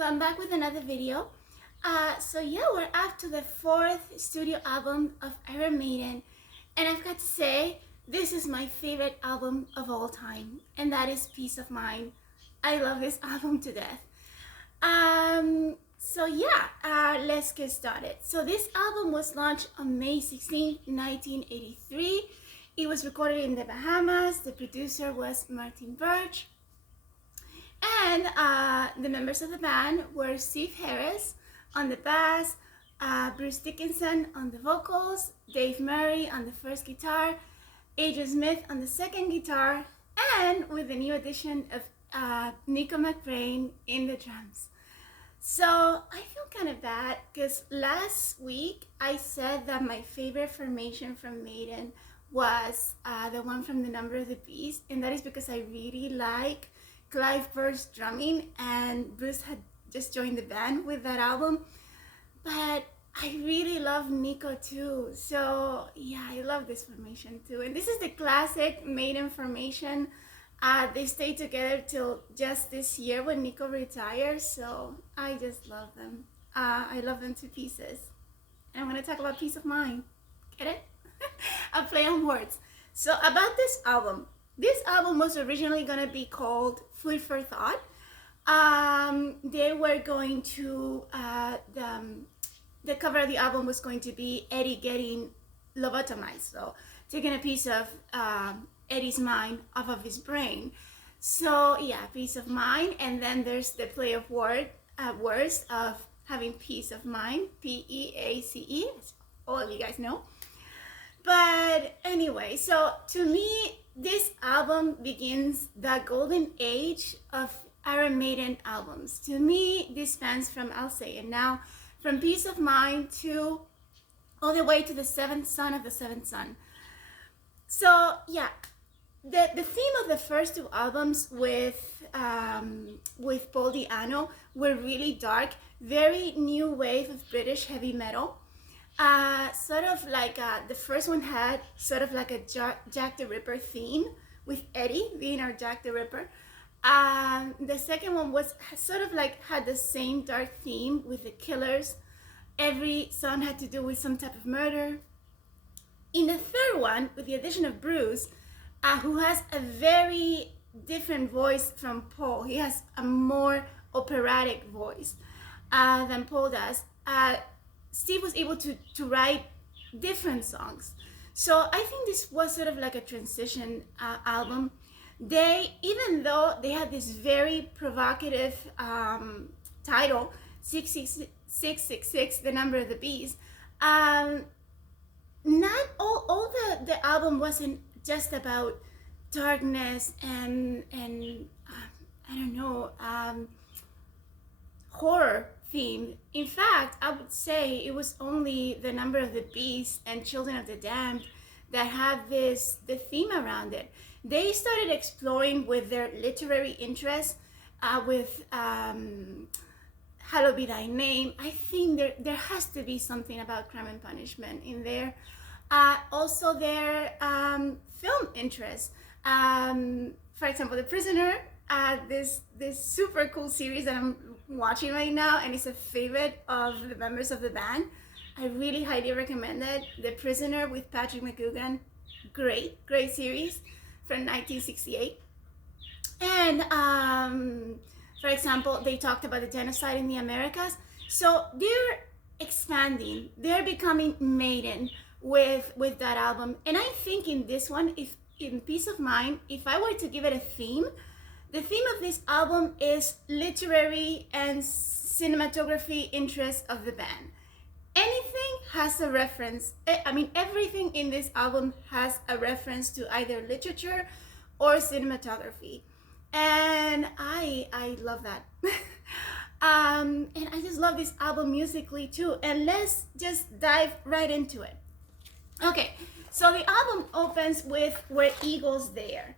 So I'm back with another video. We're up to the fourth studio album of Iron Maiden, and I've got to say, this is my favorite album of all time, and that is Peace of Mind. I love this album to death. Let's get started. So this album was launched on May 16, 1983. It was recorded in the Bahamas. The producer was Martin Birch. And the members of the band were Steve Harris on the bass, Bruce Dickinson on the vocals, Dave Murray on the first guitar, Adrian Smith on the second guitar, and with the new addition of Nico McBrain in the drums. So I feel kind of bad because last week I said that my favorite formation from Maiden was the one from The Number of the Beast, and that is because I really like Clive Burr's drumming, and Bruce had just joined the band with that album. But I really love Nico too, so yeah, I love this formation too. And this is the classic Maiden formation. They stayed together till just this year when Nico retired, so I just love them. I love them to pieces. And I'm gonna talk about Peace of Mind. Get it? I'll play on words. So about this album was originally gonna be called Food for Thought. They were going to, the cover of the album was going to be Eddie getting lobotomized, so taking a piece of Eddie's mind off of his brain. So yeah, Peace of Mind, and then there's the play of words of having peace of mind, P-E-A-C-E, as all of you guys know. But anyway, so to me, this album begins the golden age of Iron Maiden albums. To me, this spans from, I'll say it now, from Peace of Mind to all the way to the Seventh Son of the Seventh Son. So yeah, the theme of the first two albums with Paul Di'Anno were really dark, very new wave of British heavy metal. Sort of like the first one had sort of like a Jack the Ripper theme with Eddie being our Jack the Ripper. The second one was sort of like had the same dark theme with the Killers. Every song had to do with some type of murder. In the third one, with the addition of Bruce, who has a very different voice from Paul. He has a more operatic voice than Paul does. Steve was able to write different songs. So I think this was sort of like a transition album. Even though they had this very provocative title, 666, The Number of the Beast, not all the album wasn't just about darkness and I don't know, horror theme. In fact, I would say it was only The Number of the Beast and Children of the Damned that had the theme around it. They started exploring with their literary interests, with Hallowed Be Thy Name. I think there has to be something about Crime and Punishment in there. Also their film interests. For example, The Prisoner, this super cool series that I'm watching right now, and it's a favorite of the members of the band. I really highly recommend it. The Prisoner with Patrick McGoogan. Great series from 1968. And for example, they talked about the genocide in the Americas. So they're expanding, they're becoming Maiden with that album. And I think in this one, if in Peace of Mind, if I were to give it a theme, the theme of this album is literary and cinematography interests of the band. Anything has a reference. I mean, everything in this album has a reference to either literature or cinematography. And I love that. And I just love this album musically too. And let's just dive right into it. Okay, so the album opens with Where Eagles Dare.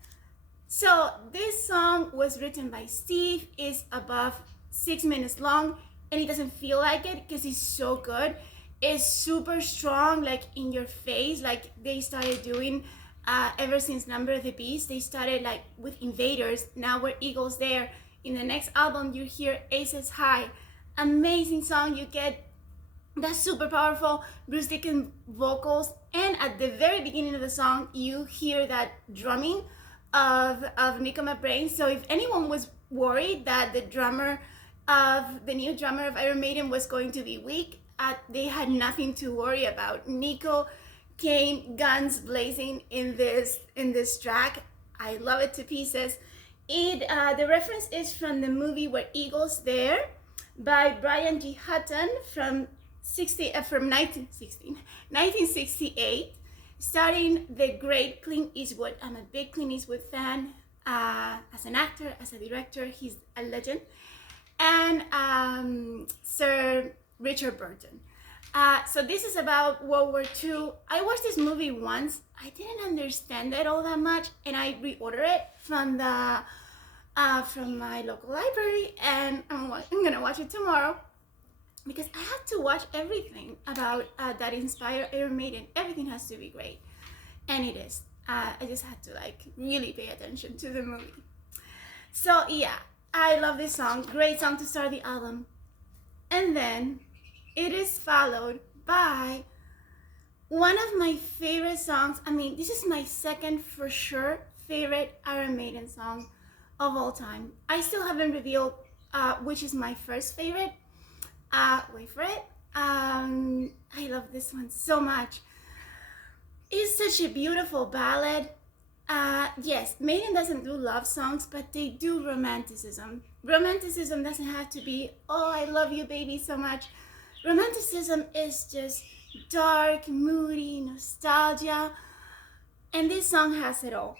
So this song was written by Steve, is above 6 minutes long, and it doesn't feel like it because it's so good. It's super strong, like in your face, like they started doing ever since Number of the Beast. They started like with Invaders. Now Where Eagles Dare In the next album, you hear Aces High. Amazing song. You get that super powerful Bruce Dickinson vocals, and at the very beginning of the song, you hear that drumming of Nico McBrain. So if anyone was worried that the new drummer of Iron Maiden was going to be weak, they had nothing to worry about. Nico came guns blazing in this track. I love it to pieces. The reference is from the movie Where Eagles Dare by Brian G. Hutton from 1968, starring the great Clint Eastwood. I'm a big Clint Eastwood fan. As an actor, as a director, he's a legend. And Sir Richard Burton. So this is about World War II. I watched this movie once. I didn't understand it all that much, and I reordered it from my local library, and I'm gonna watch it tomorrow because I have to watch everything about that inspired Iron Maiden. Everything has to be great, and it is. I just had to really pay attention to the movie. So yeah, I love this song. Great song to start the album. And then it is followed by one of my favorite songs. I mean, this is my second for sure favorite Iron Maiden song of all time. I still haven't revealed which is my first favorite. Wait for it. I love this one so much. It's such a beautiful ballad. Yes, Maiden doesn't do love songs, but they do romanticism. Romanticism doesn't have to be, oh, I love you, baby, so much. Romanticism is just dark, moody, nostalgia, and this song has it all.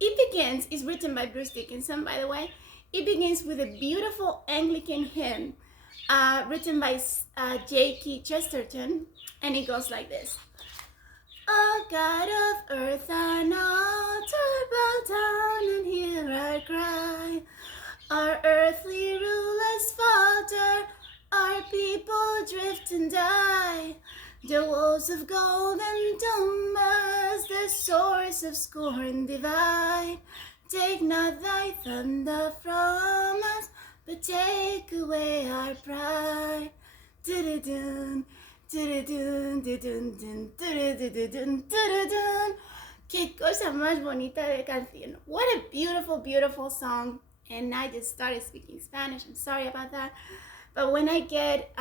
It's written by Bruce Dickinson, by the way. It begins with a beautiful Anglican hymn written by J.K. Chesterton, and it goes like this. O God of earth and altar, bow down and hear our cry. Our earthly rulers falter, our people drift and die. The walls of golden domes, the source of scorn divide. Take not thy thunder from us, but take away our pride. Du-du-dun, du-du-dun, du-dun-dun, du-du-dun, du-du-dun. Qué cosa más bonita de canción. What a beautiful, beautiful song. And I just started speaking Spanish. I'm sorry about that. But when I get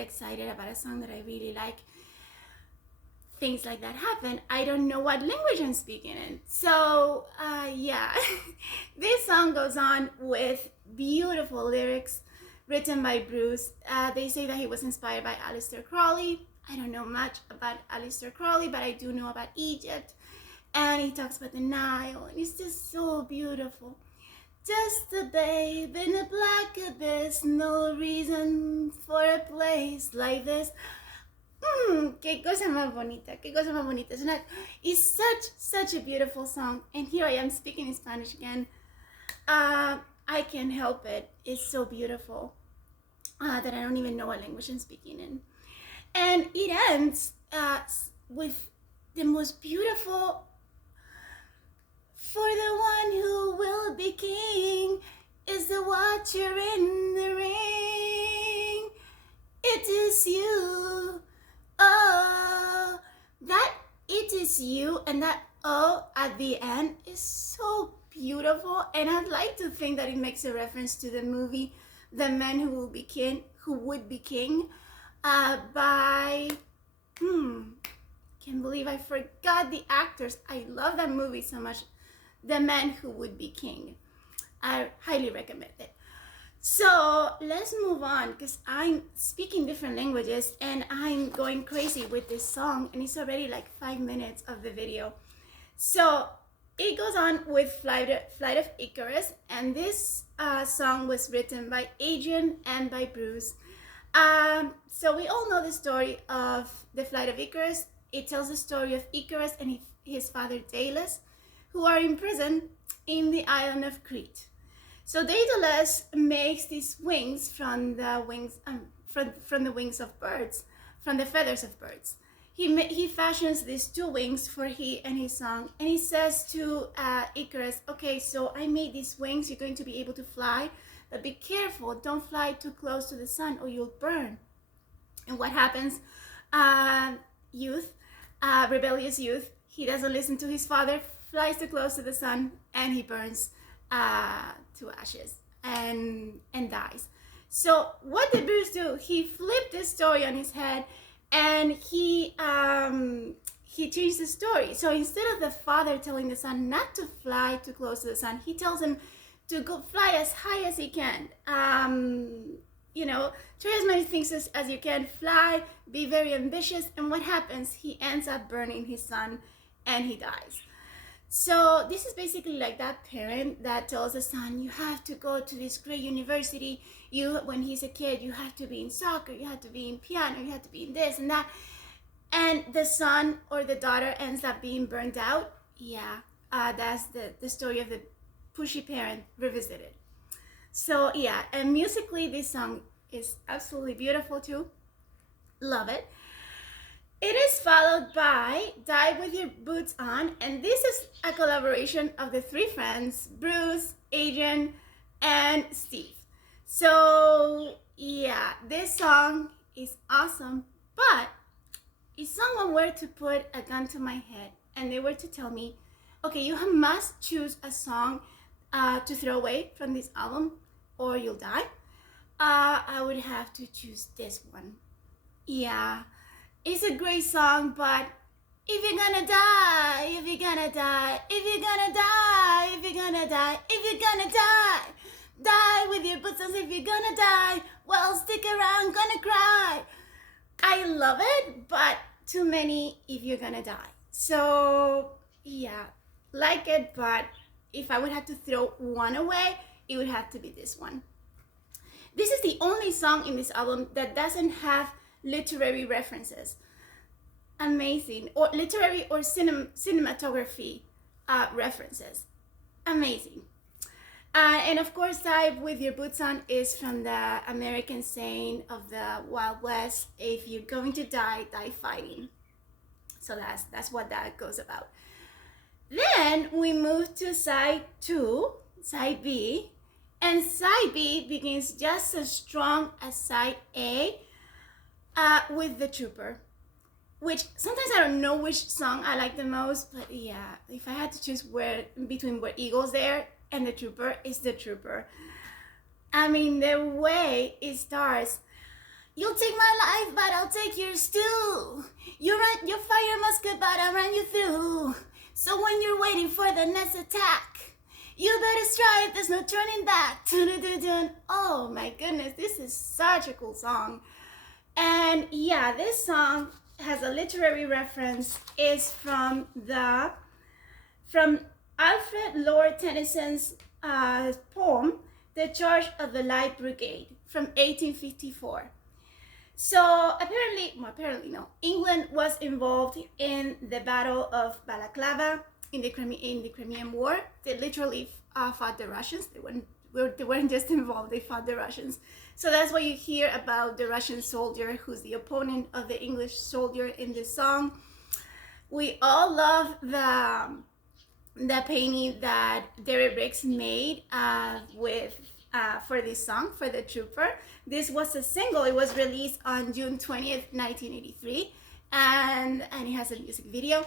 excited about a song that I really like, things like that happen. I don't know what language I'm speaking in. So this song goes on with beautiful lyrics written by Bruce. They say that he was inspired by Aleister Crowley. I don't know much about Aleister Crowley, but I do know about Egypt. And he talks about the Nile, and it's just so beautiful. Just a babe in a black abyss, no reason for a place like this. Qué cosa más bonita, qué cosa más bonita. It's such a beautiful song. And here I am speaking in Spanish again. I can't help it. It's so beautiful that I don't even know what language I'm speaking in. And it ends with the most beautiful, for the one who will be king is the watcher in the ring. It is you. Oh, that it is you, and that oh at the end is so beautiful. And I'd like to think that it makes a reference to the movie The Man Who Will Be King, by can't believe I forgot the actors. I love that movie so much. The Man Who Would Be King. I highly recommend it. So let's move on, because I'm speaking different languages and I'm going crazy with this song, and it's already like 5 minutes of the video. So it goes on with Flight of Icarus, and this song was written by Adrian and by Bruce. So we all know the story of the Flight of Icarus. It tells the story of Icarus and his father Daedalus, who are in prison in the island of Crete. So Daedalus makes these wings from the wings of birds, from the feathers of birds. he fashions these two wings for he and his son, and he says to Icarus, okay, so I made these wings, you're going to be able to fly, but be careful, don't fly too close to the sun or you'll burn. And what happens? Youth, rebellious youth, he doesn't listen to his father, flies too close to the sun, and he burns to ashes and dies. So what did Bruce do? He flipped this story on his head, and he changed the story. So instead of the father telling the son not to fly too close to the sun, he tells him to go fly as high as he can. Try as many things as you can, fly, be very ambitious. And what happens? He ends up burning his son and he dies. So this is basically like that parent that tells the son, you have to go to this great university. When he's a kid, you have to be in soccer, you have to be in piano, you have to be in this and that. And the son or the daughter ends up being burned out. Yeah, that's the story of the pushy parent revisited. So yeah, and musically this song is absolutely beautiful too. Love it. It is followed by Die With Your Boots On, and this is a collaboration of the three friends, Bruce, Adrian, and Steve. So yeah, this song is awesome, but if someone were to put a gun to my head and they were to tell me, okay, you must choose a song to throw away from this album or you'll die, I would have to choose this one. Yeah, it's a great song, but if you're gonna die, if you're gonna die, if you're gonna die, if you're gonna die, if you're gonna die, die with your boots on. If you're gonna die, well, stick around, gonna cry. I love it, but too many if you're gonna die. So yeah, like it, but if I would have to throw one away, it would have to be this one. This is the only song in this album that doesn't have literary references. Amazing. Or literary or cinematography references. Amazing. And of course, Die With Your Boots On is from the American saying of the Wild West, if you're going to die, die fighting. So that's what that goes about. Then we move to side 2, side B, and side B begins just as strong as side A with The Trooper, which sometimes I don't know which song I like the most, but yeah, if I had to choose between Where Eagles There and The Trooper, it's The Trooper. I mean, the way it starts, you'll take my life, but I'll take yours too. You fire your musket, but I'll run you through. So when you're waiting for the next attack, you better strive, there's no turning back. Dun-dun-dun-dun. Oh my goodness, this is such a cool song. And yeah, this song has a literary reference. It's from Alfred Lord Tennyson's poem, The Charge of the Light Brigade, from 1854. So apparently no, England was involved in the Battle of Balaclava in the Crimean War. They literally fought the Russians. They weren't just involved, they fought the Russians. So that's why you hear about the Russian soldier who's the opponent of the English soldier in this song. We all love the painting that Derek Riggs made for this song, for The Trooper. This was a single. It was released on June 20th, 1983, and it has a music video.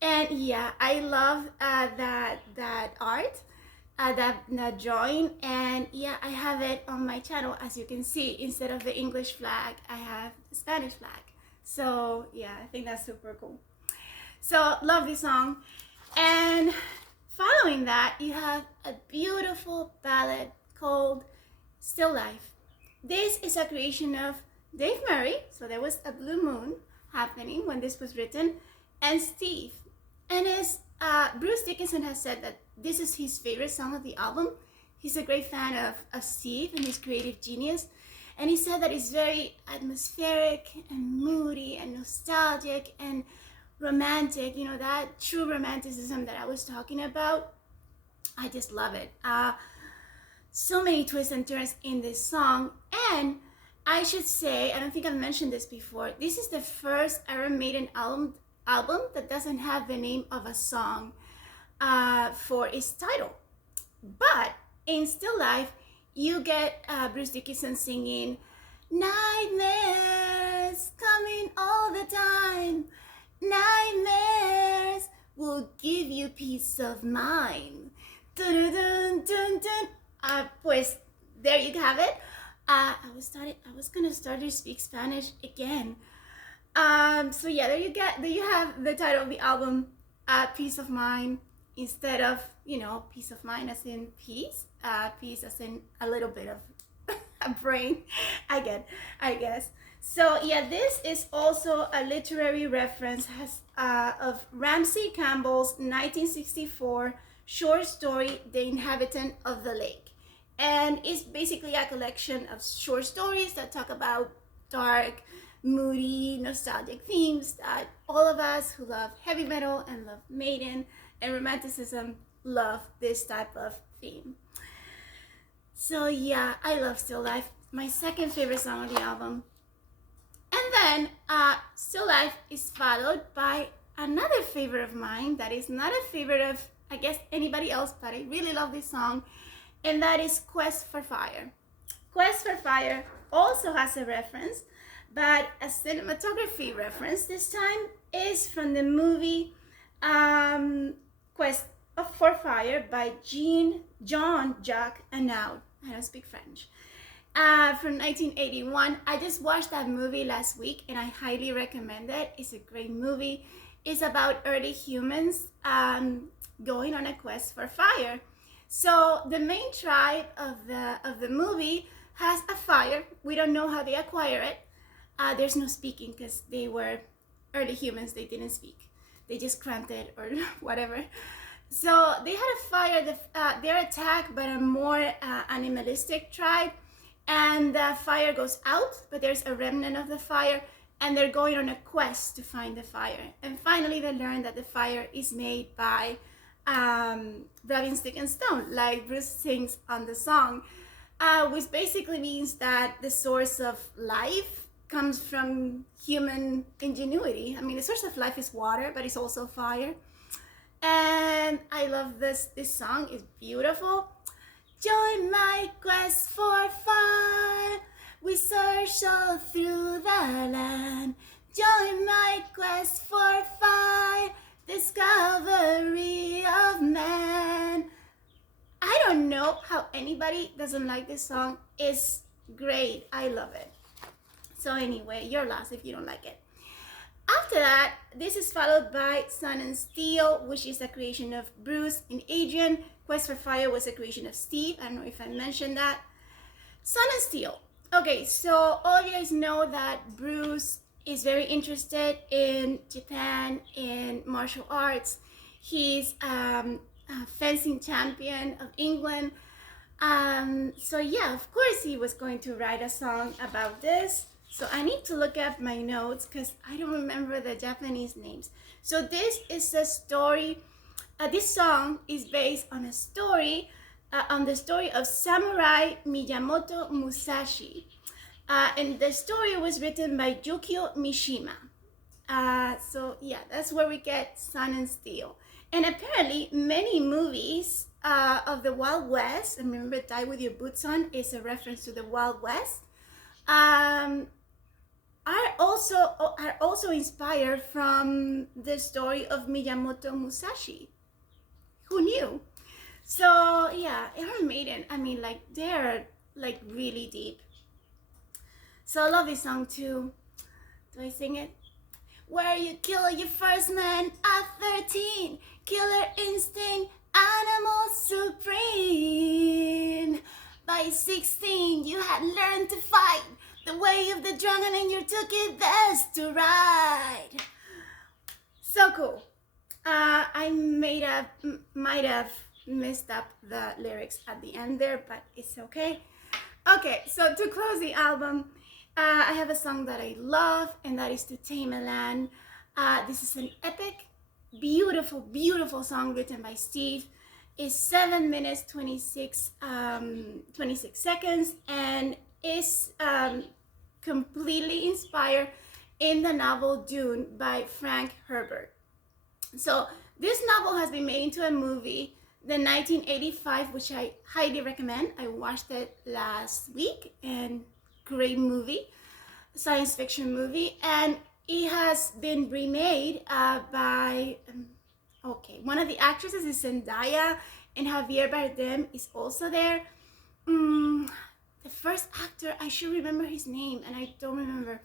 And yeah, I love that art, that drawing, and yeah, I have it on my channel. As you can see, instead of the English flag, I have the Spanish flag. So yeah, I think that's super cool. So love this song. And following that, you have a beautiful ballad called Still Life. This is a creation of Dave Murray, so there was a blue moon happening when this was written, and Steve. And Bruce Dickinson has said that this is his favorite song of the album. He's a great fan of Steve and his creative genius. And he said that it's very atmospheric and moody and nostalgic and romantic, that true romanticism that I was talking about. I just love it. So many twists and turns in this song, and I should say, I don't think I've mentioned this before, this is the first Iron Maiden album that doesn't have the name of a song for its title. But in Still Life, you get Bruce Dickinson singing, "Nightmares coming all the time. Nightmares will give you peace of mind." Dun, dun, dun, dun. Pues there you have it. I was gonna start to speak Spanish again. So yeah, there you have the title of the album, "Peace of Mind," instead of, peace of mind as in peace, peace as in a little bit of a brain. I guess. So yeah, this is also a literary reference of Ramsey Campbell's 1964 short story, "The Inhabitant of the Lake." And it's basically a collection of short stories that talk about dark, moody, nostalgic themes that all of us who love heavy metal and love Maiden and romanticism love this type of theme. So yeah, I love Still Life, my second favorite song on the album. And then Still Life is followed by another favorite of mine that is not a favorite of, I guess, anybody else, but I really love this song, and that is "Quest for Fire." Quest for Fire also has a reference, but a cinematography reference this time, is from the movie Quest for Fire by Jean-Jacques Annaud. I don't speak French. From 1981. I just watched that movie last week and I highly recommend it. It's a great movie. It's about early humans going on a quest for fire. So the main tribe of the movie has a fire. We don't know how they acquire it. There's no speaking because they were early humans. They didn't speak. They just grunted or whatever. So they had a fire. They're attacked by a more animalistic tribe, and the fire goes out, but there's a remnant of the fire, and they're going on a quest to find the fire. And finally, they learn that the fire is made by rubbing stick and stone, like Bruce sings on the song, which basically means that the source of life comes from human ingenuity. I mean, the source of life is water, but it's also fire. And I love this song. It's beautiful. Join my quest for fire. We search all through the land. Join my quest for fire. Discovery of man. I don't know how anybody doesn't like this song. It's great. I love it. So anyway, you're lost if you don't like it. After that, this is followed by Sun and Steel, which is a creation of Bruce and Adrian. Quest for Fire was a creation of Steve. I don't know if I mentioned that. Sun and Steel. Okay, so all you guys know that Bruce is very interested in Japan, in martial arts. He's a fencing champion of England. So yeah, of course he was going to write a song about this. So I need to look up my notes because I don't remember the Japanese names. So this is a story. This song is based on a story, on the story of Samurai Miyamoto Musashi. And the story was written by Yukio Mishima. So yeah, that's where we get Sun and Steel. And apparently many movies of the Wild West, and remember Die With Your Boots On is a reference to the Wild West, are also inspired from the story of Miyamoto Musashi. Who knew? So yeah, Iron Maiden, I mean, like, they're like really deep. So I love this song too. Do I sing it? Where you kill your first man at 13, killer instinct, animal supreme. By 16, you had learned to fight the way of the dragon and you took it best to ride. So cool. I might have messed up the lyrics at the end there, but it's okay. Okay, so to close the album, I have a song that I love, and that is To Tame a Land. This is an epic, beautiful, beautiful song written by Steve. It's 7 minutes, 26 seconds, and it's completely inspired in the novel Dune by Frank Herbert. So this novel has been made into a movie, the 1985, which I highly recommend. I watched it last week, and great movie, science fiction movie, and it has been remade by one of the actresses is Zendaya, and Javier Bardem is also there. The first actor, I should remember his name, and I don't remember.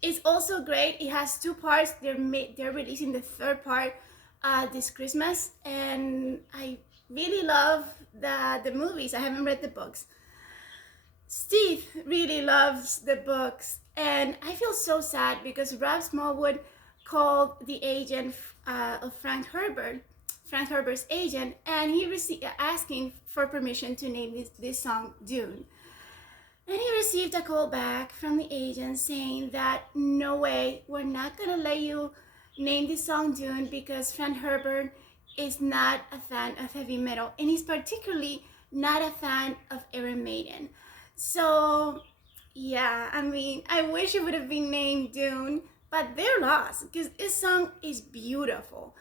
It's also great. It has two parts. They're releasing the third part this Christmas, and I really love the movies. I haven't read the books. Steve really loves the books, and I feel so sad because Rob Smallwood called the agent of Frank Herbert's agent, and he received asking for permission to name this song Dune. And he received a call back from the agent saying that no way, we're not gonna let you name this song Dune because Frank Herbert is not a fan of heavy metal, and he's particularly not a fan of Iron Maiden. So yeah, I mean, I wish it would have been named Dune, but they're lost because this song is beautiful.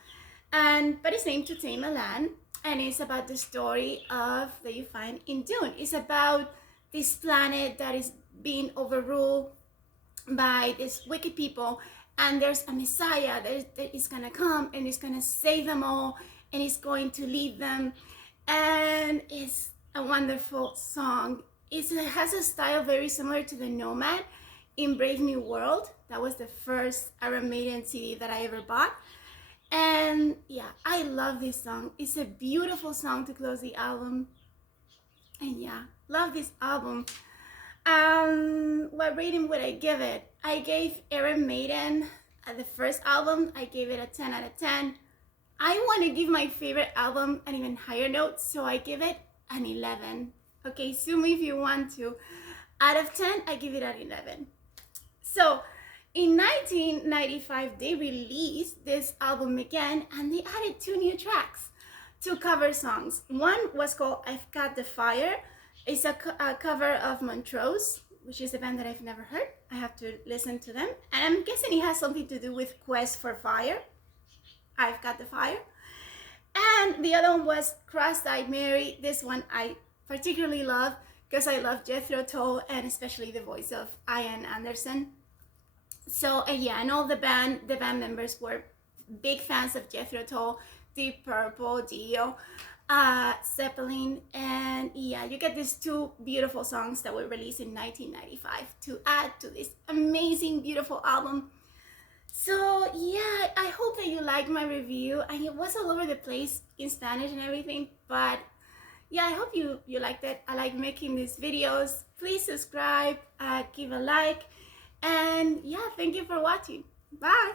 But it's named to tame a land, and it's about the story of that you find in Dune. It's about this planet that is being overruled by these wicked people, and there's a Messiah that is gonna come and is gonna save them all, and is going to lead them. And it's a wonderful song. It has a style very similar to the Nomad in Brave New World. That was the first Iron Maiden CD that I ever bought. And yeah, I love this song. It's a beautiful song to close the album. And yeah, love this album. What rating would I give it? I gave Iron Maiden, the first album, I gave it a 10 out of 10. I want to give my favorite album an even higher note, so I give it an 11. Okay, sue me if you want to. Out of 10, I give it an 11. So in 1995, they released this album again, and they added 2 new tracks, 2 cover songs. One was called I've Got the Fire. It's a cover of Montrose, which is a band that I've never heard. I have to listen to them. And I'm guessing it has something to do with Quest for Fire. I've Got the Fire. And the other one was Cross-Eyed Mary. This one I particularly love because I love Jethro Tull, and especially the voice of Ian Anderson. So yeah, and all the band members were big fans of Jethro Tull, Deep Purple, Dio, Zeppelin, and yeah, you get these 2 beautiful songs that were released in 1995 to add to this amazing, beautiful album. So yeah, I hope that you liked my review. And it was all over the place in Spanish and everything, but yeah, I hope you liked it. I like making these videos. Please subscribe, give a like, and yeah, thank you for watching. Bye.